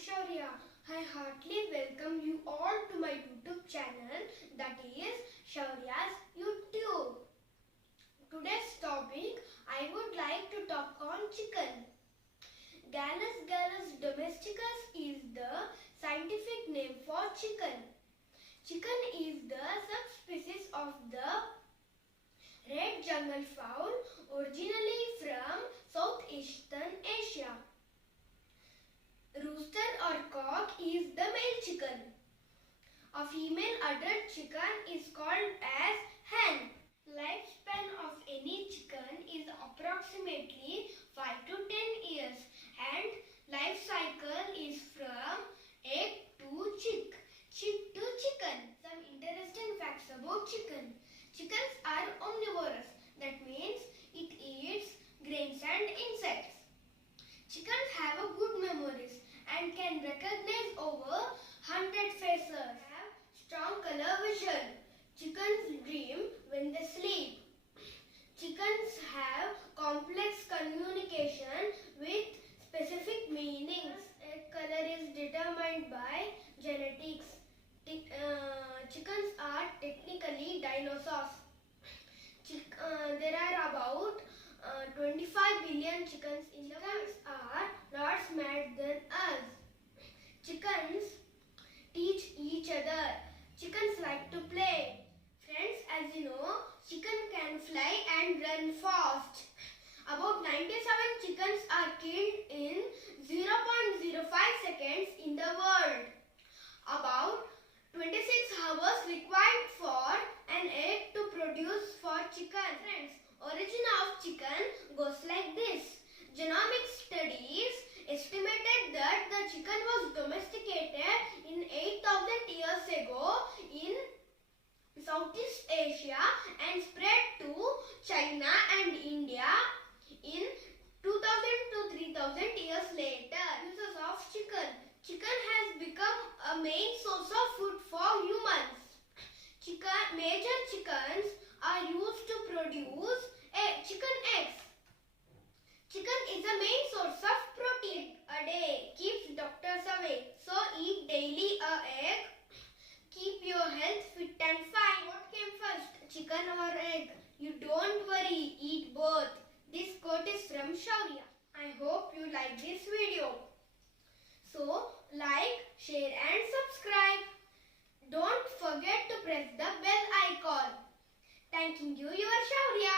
Shaurya. I heartily welcome you all to my YouTube channel, that is Shaurya's YouTube. Today's topic, I would like to talk on chicken. Gallus domesticus is the scientific name for chicken. Chicken is the subspecies of the red jungle fowl, originally from Southeastern Asia. Rooster or cock is the male chicken. A female adult chicken is called as hen. Lifespan of any chicken is approximately 5 to 10 years and life cycle is from egg to chick to chicken. Some interesting facts about chicken. Chickens are omnivorous. That means it eats grains and insects. Chickens have a good memories and can recognize over 100 faces. Have strong color vision. Chickens dream when they sleep. Chickens have complex communication with specific meanings. Egg color is determined by genetics. Chickens are technically dinosaurs. There are about 25 billion chickens in the world. Chickens are not smarter than us. Chickens teach each other. Chickens like to play. Friends, as you know, chicken can fly and run fast. About 97 chickens are killed in 0.05 seconds in the world. About 26 hours required for an egg to produce for chicken. Friends, origin of chicken goes like this. Genomic studies estimated that the chicken was domesticated in 8,000 years ago in Southeast Asia and spread to China and India in 2,000 to 3,000 years later. Uses of chicken. Chicken has become a main source of food for humans. Major chickens are used to produce chicken eggs. Chicken is a main source of protein. A day keeps doctors away. So eat daily a egg. Keep your health fit and fine. What came first, chicken or egg? You don't worry, eat both. This quote is from Shaurya. I hope you like this video. So like, share and subscribe. Don't forget to press the bell icon. Thanking you, your Shaurya.